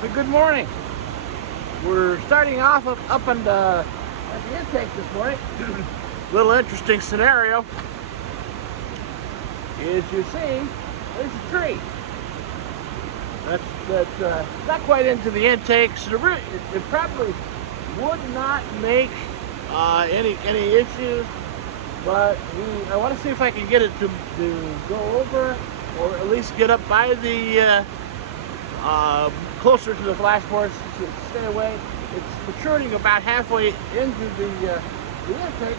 Well, good morning. We're starting off up at the intake this morning. Little interesting scenario. As you see, there's a tree. That's not quite into the intake, so it probably would not make any issues. But I want to see if I can get it to go over, or at least get up by the closer to the flashboards to stay away. It's protruding about halfway into the intake,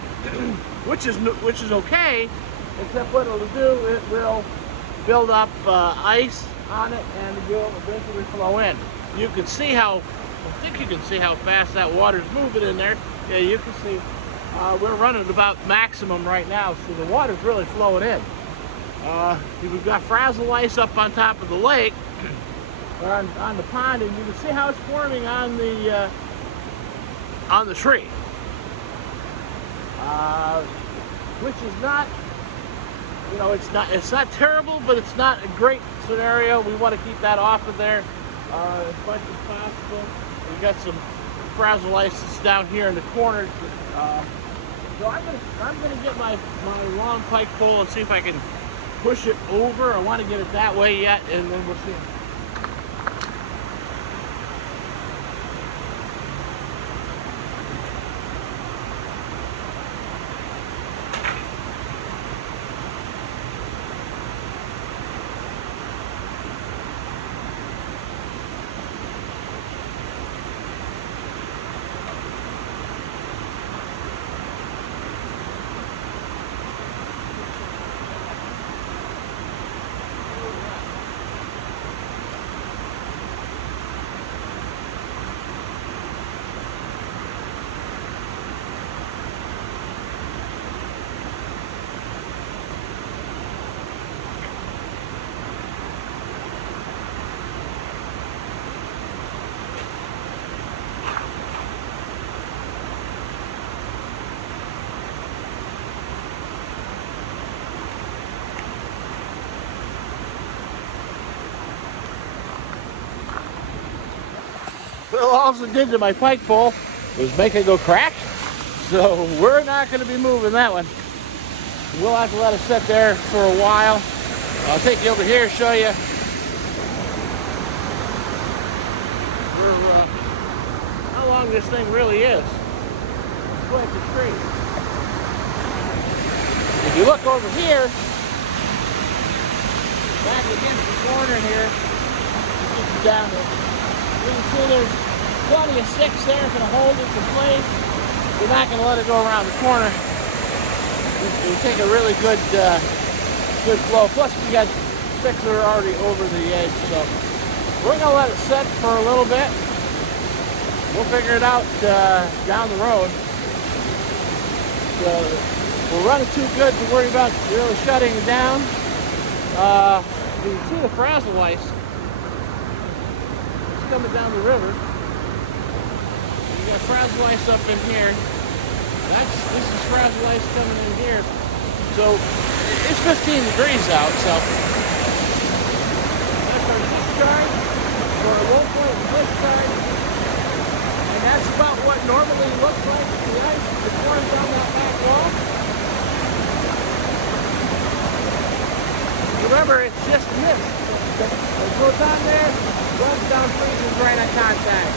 which is okay, except what it'll do, it will build up ice on it and it will eventually flow in. You can see I think you can see how fast that water's moving in there. Yeah, you can see we're running about maximum right now, so the water's really flowing in. We've got frazzle ice up on top of the lake, or on the pond, and you can see how it's forming on the tree, which is not, it's not terrible, but it's not a great scenario. We want to keep that off of there as much as possible. We've got some frazzle ice that's down here in the corner. So I'm gonna get my long pike pole and see if I can push it over. I want to get it that way yet, and then we'll see. Well, all it did to my pike pole was make it go crack, so we're not going to be moving that one. We'll have to let it sit there for a while. I'll take you over here and show you how long this thing really is. It's quite the tree. If you look over here, back against the corner here, down there, you can see there's plenty of sticks there going to hold it in place. We're not going to let it go around the corner. We take a really good flow. Plus, we got sticks that are already over the edge, so we're going to let it set for a little bit. We'll figure it out down the road. So we're running too good to worry about really shutting it down. You can see the frazzle ice coming down the river. You got frazzle ice up in here. This is frazzle ice coming in here. So it's 15 degrees out. So that's our discharge, or a low point discharge, and that's about what normally looks like the ice that forms down that back wall. Remember, it's just mist. It goes on there, runs down, freezes right on contact.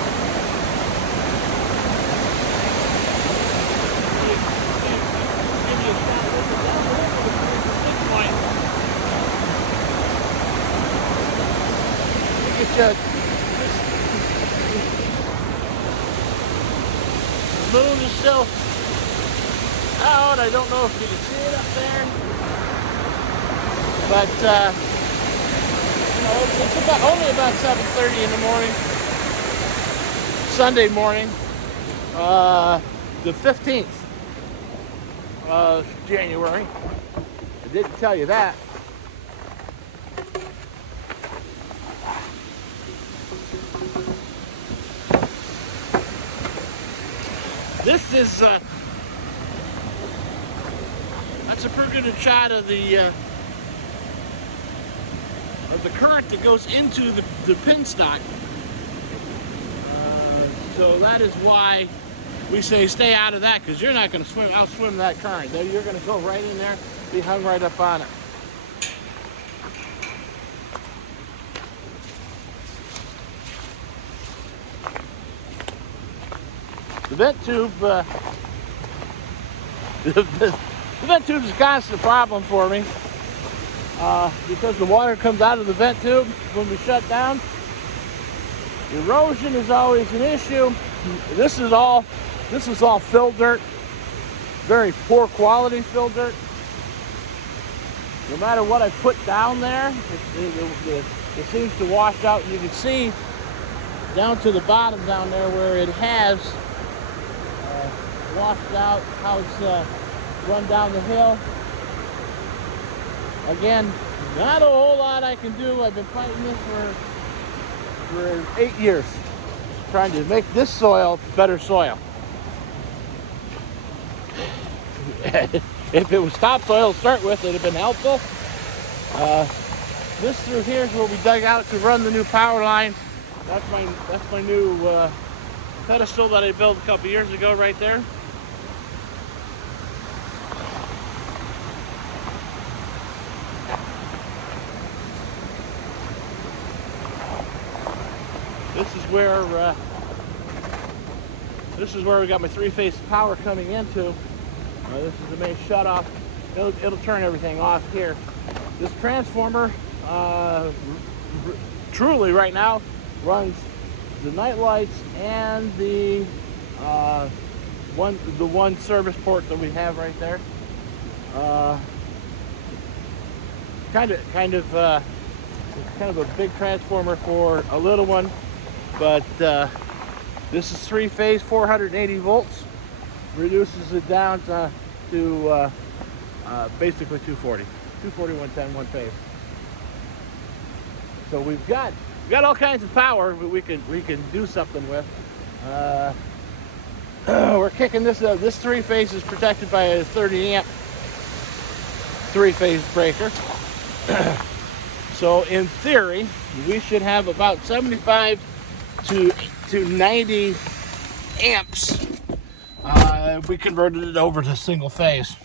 Look at the moon is still out. I don't know if you can see it up there, but it's only about 7:30 in the morning, Sunday morning, the 15th of January. I didn't tell you that. This is that's a pretty good shot of the current that goes into the pin stock. So that is why we say stay out of that, because you're not going to outswim that current. You're going to go right in there, be hung right up on it. The vent tube, the vent tube is a constant problem for me because the water comes out of the vent tube when we shut down. Erosion is always an issue. This is all fill dirt, very poor quality fill dirt. No matter what I put down there, it seems to wash out. You can see down to the bottom down there where it has washed out, how it's run down the hill. Again, not a whole lot I can do. I've been fighting this for 8 years, trying to make this soil better soil. If it was topsoil to start with, it'd have been helpful. This through here is where we dug out to run the new power line. That's my new pedestal that I built a couple years ago right there. This is where we got my three-phase power coming into. This is the main shutoff. It'll turn everything off here. This transformer, truly right now, runs the night lights and the one service port that we have right there. Kind of a big transformer for a little one, but this is three-phase, 480 volts. Reduces it down to basically 240, 110, one phase. So we've got all kinds of power that we can do something with. We're kicking this up. This three-phase is protected by a 30 amp three-phase breaker. So in theory, we should have about 75 to 90 amps if we converted it over to single phase.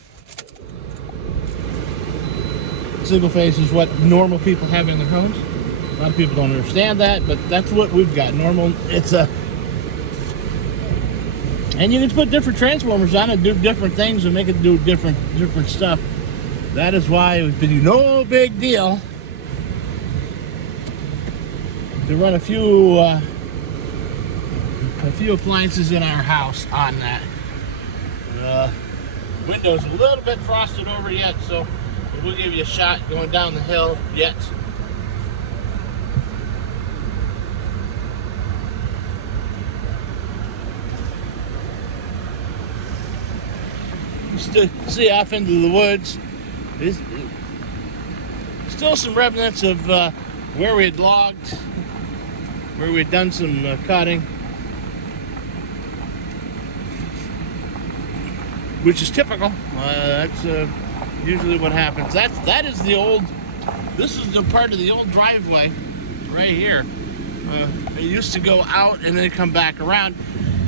Single phase is what normal people have in their homes. A lot of people don't understand that, but that's what we've got. Normal, and you can put different transformers on it, do different things, and make it do different stuff. That is why it's been no big deal to run a few appliances in our house on that. Window's a little bit frosted over yet, so we'll give you a shot going down the hill yet. See off into the woods. There's still some remnants of where we had logged, where we had done some cutting, which is typical. That's usually what happens. That is the old. This is the part of the old driveway right here. It used to go out and then come back around,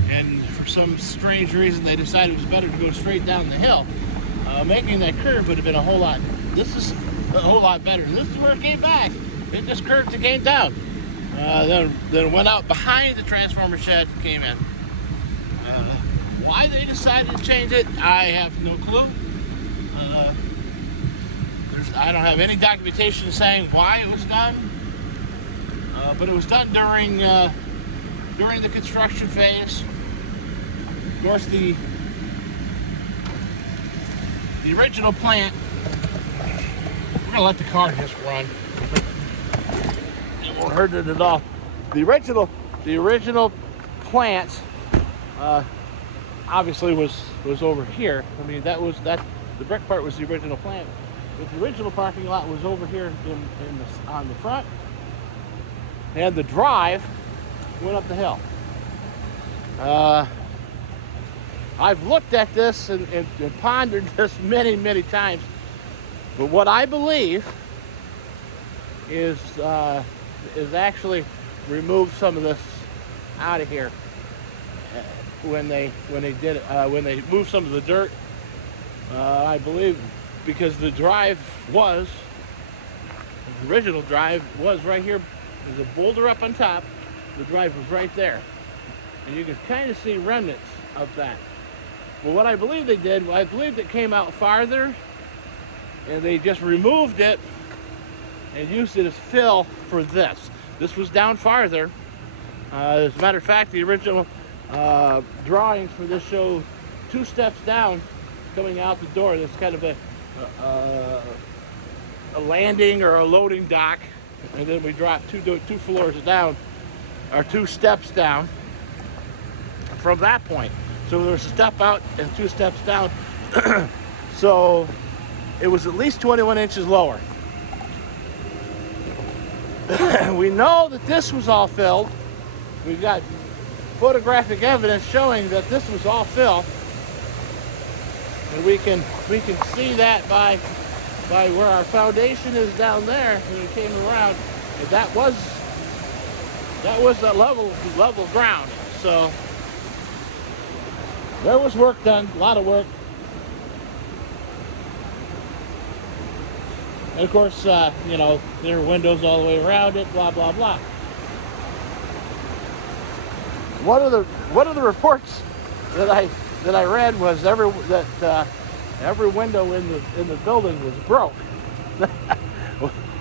and for some strange reason they decided it was better to go straight down the hill. Making that curve would have been a whole lot. This is a whole lot better. This is where it came back. It just curved and came down. Then it went out behind the transformer shed, came in. Why they decided to change it, I have no clue. I don't have any documentation saying why it was done, but it was done during the construction phase. Of course, the original plant. We're gonna let the car just run. It won't hurt it at all. The original plant obviously was over here. I mean, the brick part was the original plant. But the original parking lot was over here on the front, and the drive went up the hill. I've looked at this and pondered this many times, but what I believe is actually remove some of this out of here. when they did it, when they moved some of the dirt. I believe because the original drive was right here. There's a boulder up on top. The drive was right there, and you can kind of see remnants of that. Well, what I believe they did, I believe it came out farther, and they just removed it and used it as fill for this. This was down farther. As a matter of fact, the original drawings for this show 2 steps down coming out the door. There's kind of a landing or a loading dock, and then we drop two floors down, or 2 steps down from that point. So there's a step out and 2 steps down. So it was at least 21 inches lower. We know that this was all filled. We've got photographic evidence showing that this was all fill, and we can see that by where our foundation is down there. When it came around, that was a level ground. So there was work done, a lot of work. And of course, you know, there are windows all the way around it, blah, blah, blah. One of the reports that I read was every window in the building was broke.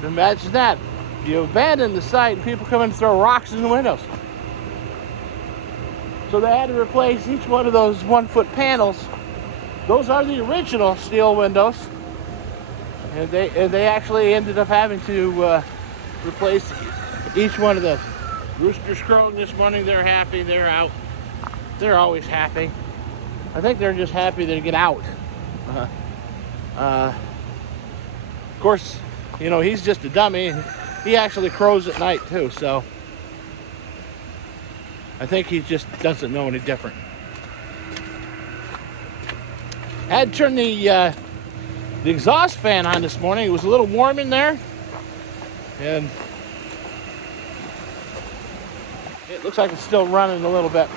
Imagine that. You abandon the site and people come in and throw rocks in the windows. So they had to replace each one of those 1-foot panels. Those are the original steel windows. And they actually ended up having to replace each one of those. Roosters crowing this morning. They're happy. They're out. They're always happy. I think they're just happy to get out. Of course, you know, he's just a dummy. He actually crows at night too. So I think he just doesn't know any different. I had to turn the exhaust fan on this morning. It was a little warm in there, and it looks like it's still running a little bit.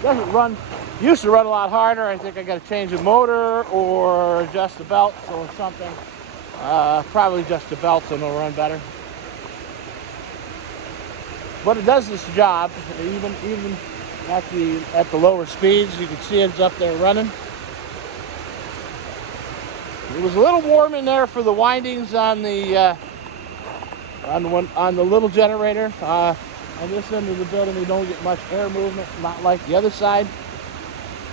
Doesn't run, used to run a lot harder. I think I got to change the motor or adjust the belts or something. Probably just the belts and it'll run better. But it does this job, even at the lower speeds. You can see it's up there running. It was a little warm in there for the windings on the little generator. On this end of the building, we don't get much air movement, not like the other side,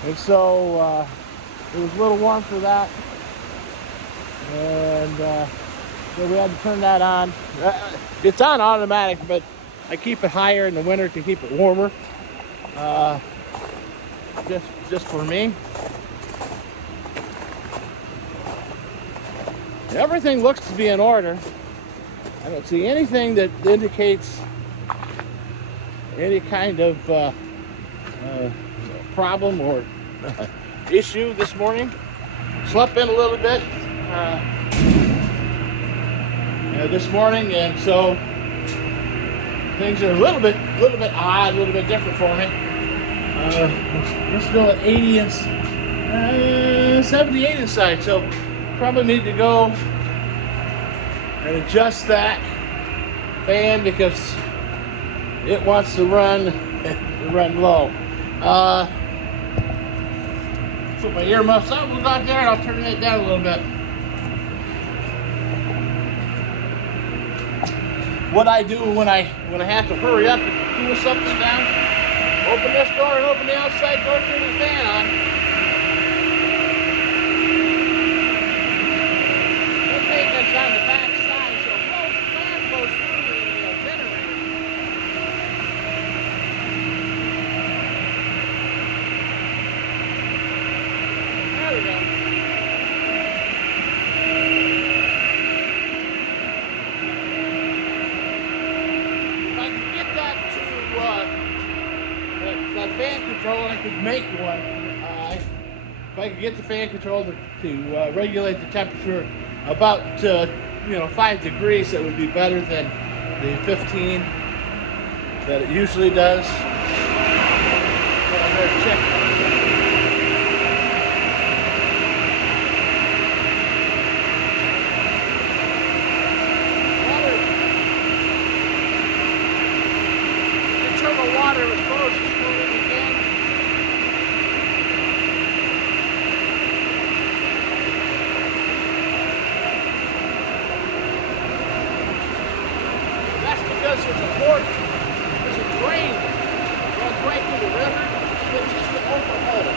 and so it was a little warm for that, and so we had to turn that on. It's on automatic, but I keep it higher in the winter to keep it warmer, just for me. Everything looks to be in order. I don't see anything that indicates any kind of problem or issue this morning. Slept in a little bit this morning, and so things are a little bit odd, a little bit different for me. We're still at 80 and 78 inside, so probably need to go and adjust that fan because it wants to run low. Put my earmuffs on, we'll go out there and I'll turn that down a little bit. What I do when I have to hurry up and cool something down, open this door and open the outside door, turn the fan on. It's on the back side, so the fan blows through the generator. There we go. If I could get that to that fan control, I could make one. If I could get the fan control to regulate the temperature about 5 degrees, that would be better than the 15 that it usually does. there, check. Internal water was frozen again. That's because there's a drain runs right through the river. It's just an open hole.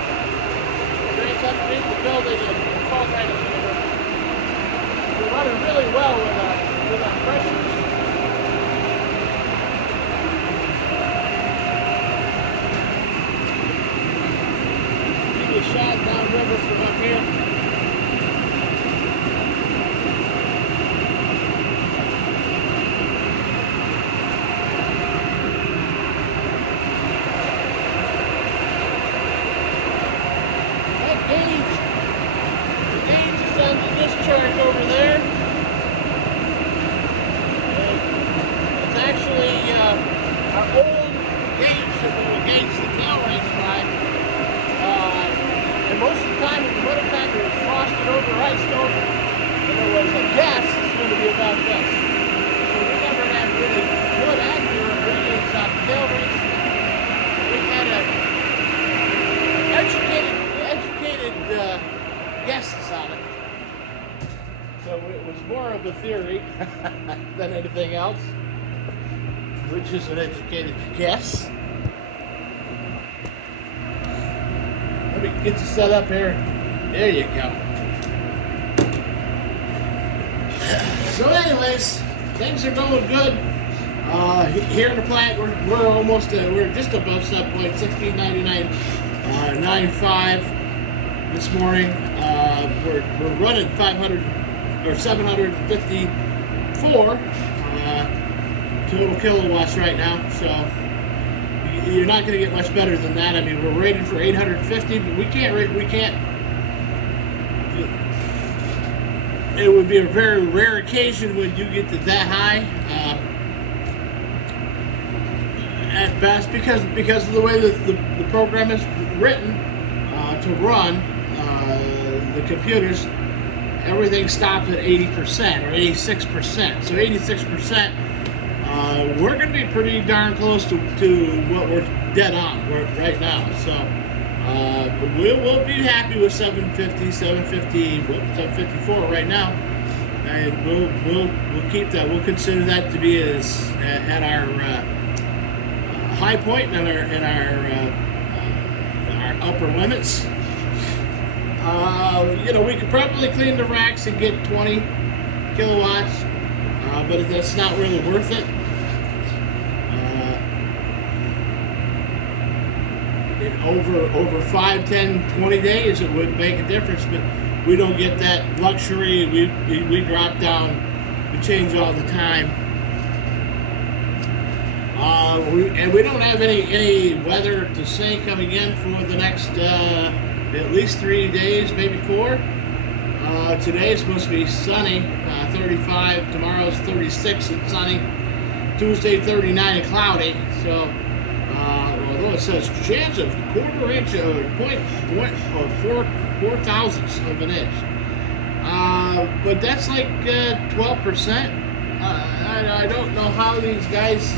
It drains underneath the building and falls right into the river. We're running really well with our pressures. Give you a shot downriver from up here. The gauge is on the discharge over there. And it's actually our old gauge that we would gauge the tail race by. And most of the time, in the wintertime, it was frosted over, iced over, and there was a guess it's going to be about this. So we never had really good, accurate readings on the tail race. We had a educated guesses on it. So it was more of a theory than anything else, which is an educated guess. Let me get you set up here. There you go. So anyways, things are going good. Here in the plant, we're almost, we're just above set point, 1699.95 this morning. We're running 500 or 754 total kilowatts right now. So you're not going to get much better than that. I mean, we're rated for 850, but we can't. It would be a very rare occasion when you get to that high. At best, because of the way that the program is written to run the computers, everything stops at 80% or 86%. So 86%, we're going to be pretty darn close to what we're dead on right now. So we'll be happy with 754 right now, and we'll keep that. We'll consider that to be at our high point and our upper limits. We could probably clean the racks and get 20 kilowatts, but that's not really worth it. Over 5, 10, 20 days, it would make a difference, but we don't get that luxury. We drop down, we change all the time. We don't have any weather to say coming in for the next at least 3 days, maybe 4. Today is supposed to be sunny, 35. Tomorrow's 36 and sunny. Tuesday 39 and cloudy. So although it says chance of quarter inch or four thousandths of an inch, but that's like 12%. I don't know how these guys.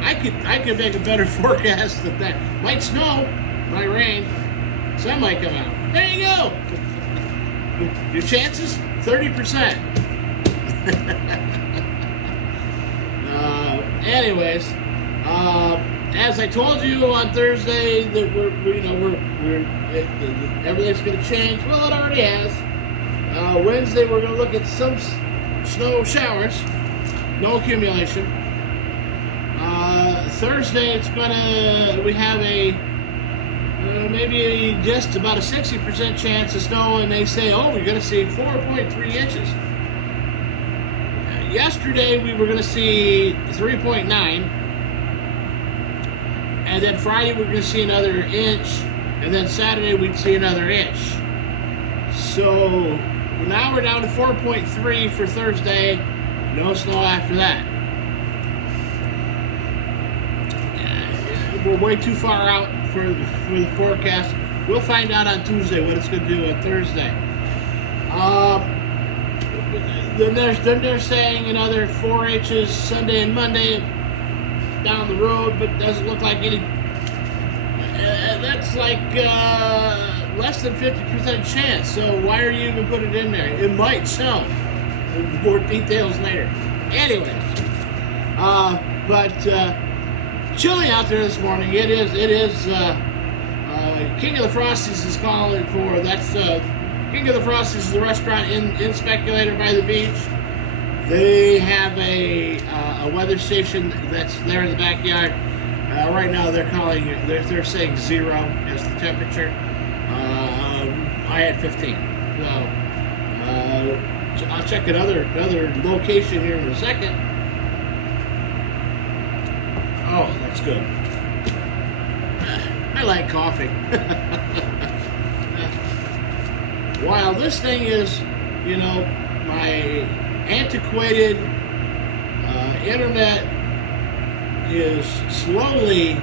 I could make a better forecast than that. Might snow, might rain, sun might come out. There you go. Your chances, 30%. Anyways, as I told you on Thursday that everything's going to change. Well, it already has. Wednesday we're going to look at some snow showers, no accumulation. Thursday we have maybe just about a 60% chance of snow, and they say, oh, we're going to see 4.3 inches. Yesterday we were going to see 3.9, and then Friday we're going to see another inch, and then Saturday we'd see another inch. So now we're down to 4.3 for Thursday, no snow after that. we're way too far out for the forecast. We'll find out on Tuesday what it's going to do on Thursday. Then they're saying another 4 inches Sunday and Monday down the road, but doesn't look like any. That's like less than 50% chance. So why are you even putting it in there? It might snow. More details later. Anyways, but chilly out there this morning. It is. King of the Frosties is calling for. That's King of the Frosties is the restaurant in Speculator by the beach. They have a weather station that's there in the backyard. Right now they're calling it. They're saying 0 as the temperature. I had 15. So I'll check another location here in a second. Oh, that's good. I like coffee. While this thing is, my antiquated internet is slowly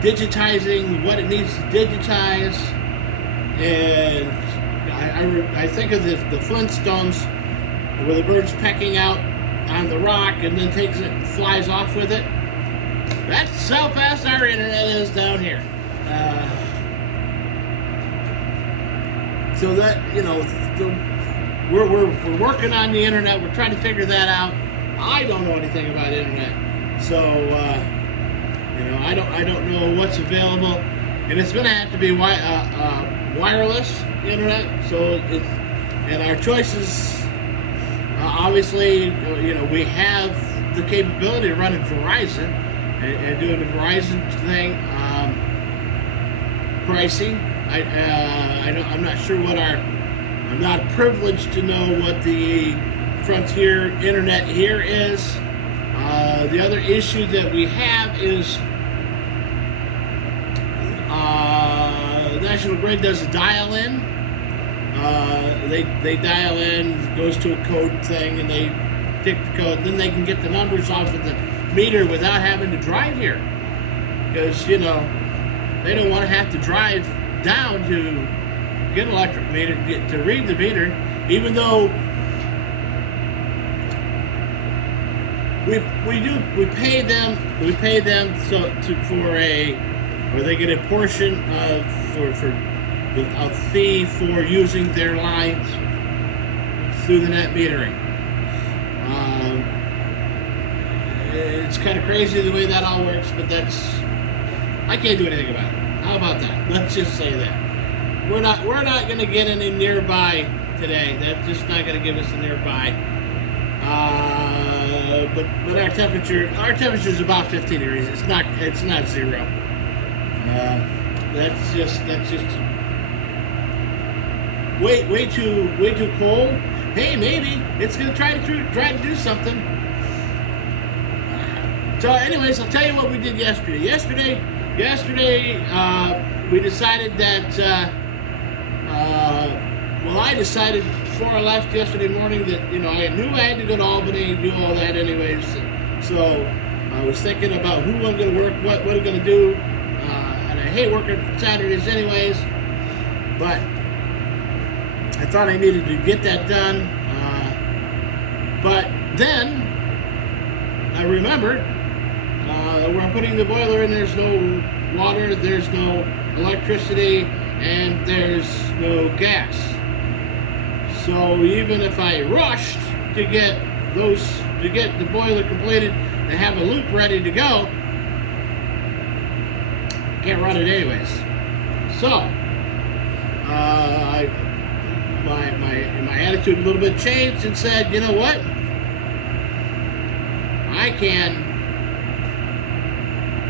digitizing what it needs to digitize, and I think of the Flintstones where the bird's pecking out on the rock and then takes it and flies off with it. That's how fast our internet is down here. So that, we're working on the internet. We're trying to figure that out. I don't know anything about internet, so I don't know what's available, and it's going to have to be wireless internet. So and our choices, obviously, we have the capability of running Verizon and doing the Verizon thing. Pricing, I'm not sure what I'm not privileged to know what the Frontier internet here is. The other issue that we have is National Grid does a dial-in. They dial in, goes to a code thing, and they pick the code. Then they can get the numbers off of the meter without having to drive here, because they don't want to have to drive down to get an electric meter, to read the meter, even though we pay them or they get a portion of a fee for using their lines through the net metering. It's kind of crazy the way that all works, but I can't do anything about it. How about that? Let's just say that. We're not going to get any nearby today. That's just not going to give us a nearby. But our temperature is about 15 degrees. It's not 0. That's just way too cold. Hey, maybe it's going to try to do something. So anyways, I'll tell you what we did yesterday. Yesterday, we decided that, I decided before I left yesterday morning that, I knew I had to go to Albany and do all that anyways. So I was thinking about who I'm going to work, what I'm going to do. And I hate working Saturdays anyways. But I thought I needed to get that done. But then I remembered where I'm putting the boiler in, there's no water, there's no electricity, and there's no gas. So even if I rushed to get the boiler completed and have a loop ready to go, can't run it anyways. So my attitude a little bit changed and said, you know what? I can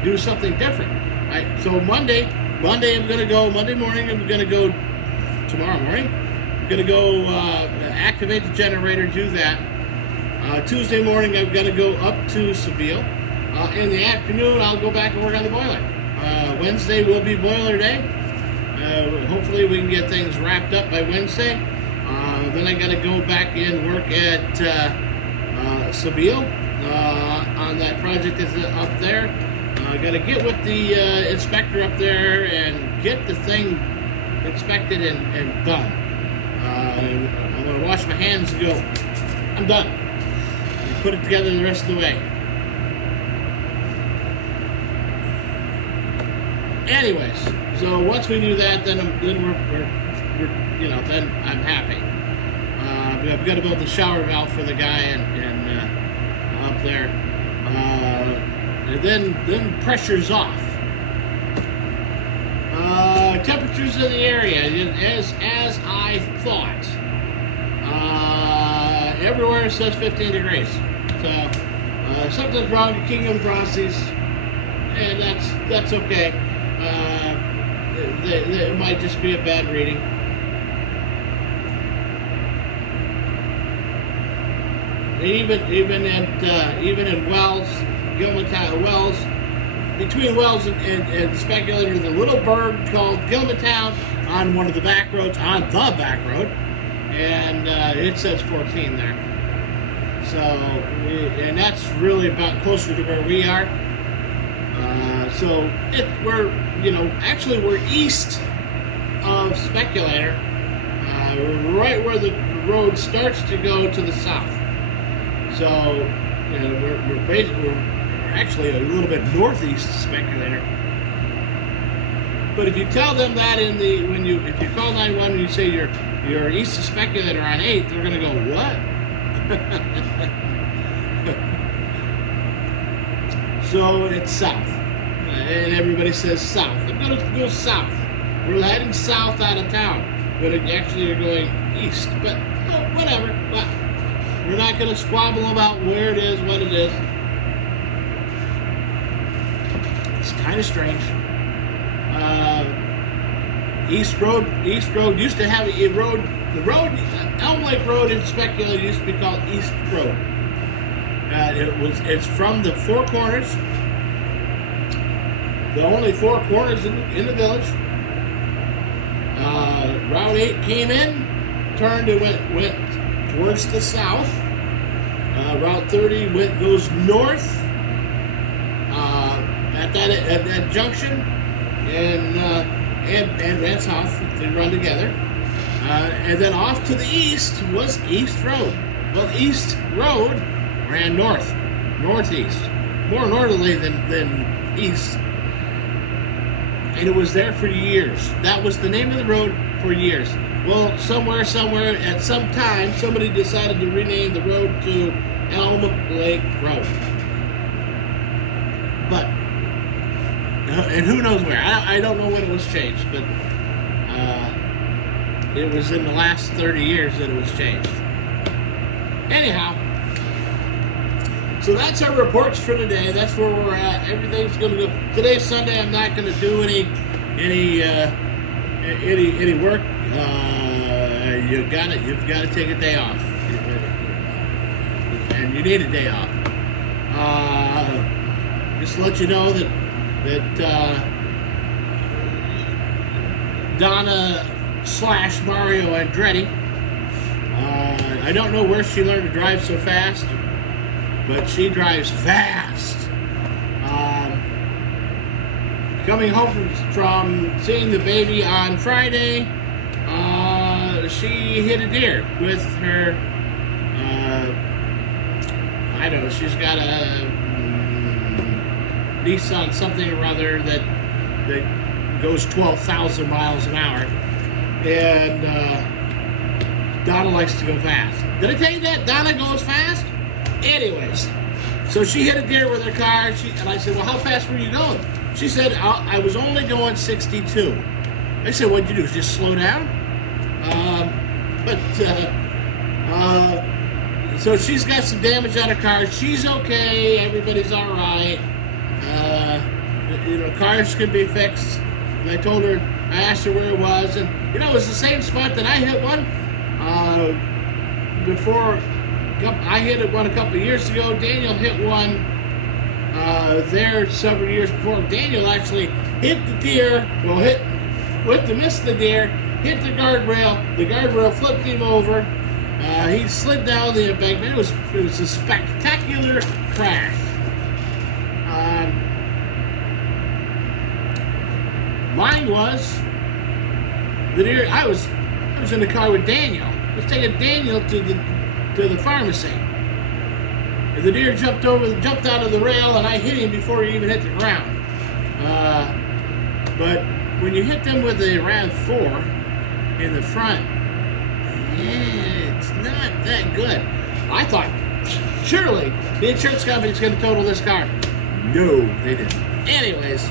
do something different. So Monday I'm gonna go. Monday morning I'm gonna go. Tomorrow morning I'm gonna go activate the generator. Do that. Tuesday morning I'm gonna go up to Seville. In the afternoon I'll go back and work on the boiler. Wednesday will be boiler day. Hopefully we can get things wrapped up by Wednesday. Then I gotta go back and work at Seville on that project that's up there. Got to get with the inspector up there and get the thing inspected and done. I'm going to wash my hands and go, I'm done. And put it together the rest of the way. Anyways, so once we do that, then we're then I'm happy. I've got to build the shower valve for the guy and up there. And then pressure's off. Temperatures in the area, as I thought. Everywhere it says 15 degrees. So something's wrong with King of the Frosties, and that's okay. It might just be a bad reading. Even in Wells, Gilmantown, Wells, between Wells and Speculator, the little bird called Gilmantown on one of the back roads, on the back road, and it says 14 there. So, and that's really about closer to where we are. So we're east of Speculator, right where the road starts to go to the south. So, we're actually a little bit northeast of Speculator. But if you tell them that if you call 911 and you say you're east of Speculator on 8th, they're going to go, what? So it's south. And everybody says south. I'm going to go south. We're heading south out of town. But actually you're going east. But whatever. But we're not going to squabble about where it is, what it is. It's kind of strange. East Road used to have a road. The road, Elm Lake Road in Speculator used to be called East Road. It's from the Four Corners. The only four corners in the village. Route 8 came in, turned and went towards the south. Route 30 goes north at that junction, and ran south. They run together. And then off to the east was East Road. Well, East Road ran northeast, more northerly than east. And it was there for years. That was the name of the road for years. Well, somewhere, at some time, somebody decided to rename the road to Elm Lake Road. But, and who knows where. I don't know when it was changed, but it was in the last 30 years that it was changed. Anyhow, so that's our reports for today. That's where we're at. Everything's going to go. Today's Sunday. I'm not going to do any work. You've got to take a day off, and you need a day off. Just to let you know that Donna / Mario Andretti. I don't know where she learned to drive so fast, but she drives fast. Coming home from seeing the baby on Friday, she hit a deer with her, I don't know, she's got a Nissan something or other that goes 12,000 miles an hour. And Donna likes to go fast. Did I tell you that? Donna goes fast? Anyways, so she hit a deer with her car, and I said, well, how fast were you going? She said, I was only going 62. I said, what'd you do, just slow down? So she's got some damage on her car. She's okay, everybody's all right. Cars can be fixed. And I asked her where it was, and it was the same spot that I hit one before. I hit one a couple of years ago. Daniel hit one there several years before. Daniel actually hit the deer, went to miss the deer, hit the guardrail. The guardrail flipped him over. He slid down the embankment. It was a spectacular crash. Mine was the deer. I was in the car with Daniel. I was taking Daniel to the pharmacy. And the deer jumped out of the rail, and I hit him before he even hit the ground. But when you hit them with a RAV4 in the front, yeah, it's not that good. I thought, surely the insurance company's going to total this car. No, they didn't. Anyways,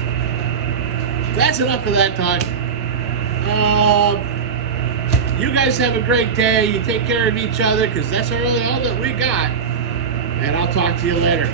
that's enough of that talk. You guys have a great day. You take care of each other, because that's really all that we got. And I'll talk to you later.